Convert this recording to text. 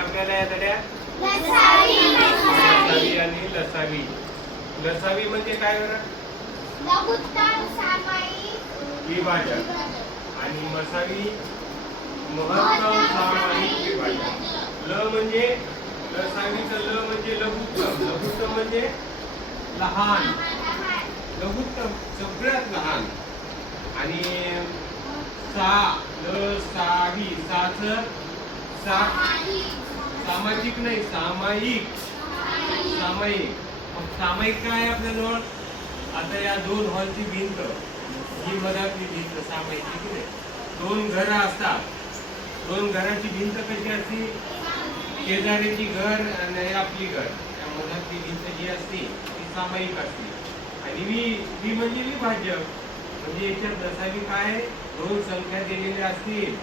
आपल्याला या धड्यात लसावी आणि लसावी. लसावी म्हणजे काय बरं? लघुत्तम सामायिक विभाजक. आणि मसावी महत्तम सामायिक विभाजक. ल म्हणजे लसावीचं ल म्हणजे लघुत्तम. लघुत्तम म्हणजे लहान. लघुत्तम सगळ्यात लहान. आणि सा ल सावी साच सामाजिक नाही सामायिक. सामायिक. मग सामायिक काय आहे आपल्याजवळ? आता या दोन हॉलची भिंत ही मधातली भिंत सामायिक आहे की नाही? दोन घरं असतात. दोन घराची भिंत कशी असते? शेजारीची घर आणि आपली घर या मधातली भिंत जी असते ती सामायिक असते. आणि वि म्हणजे विभाजक. म्हणजे याच्यात लसावी काय? दोन संख्या दिलेल्या असतील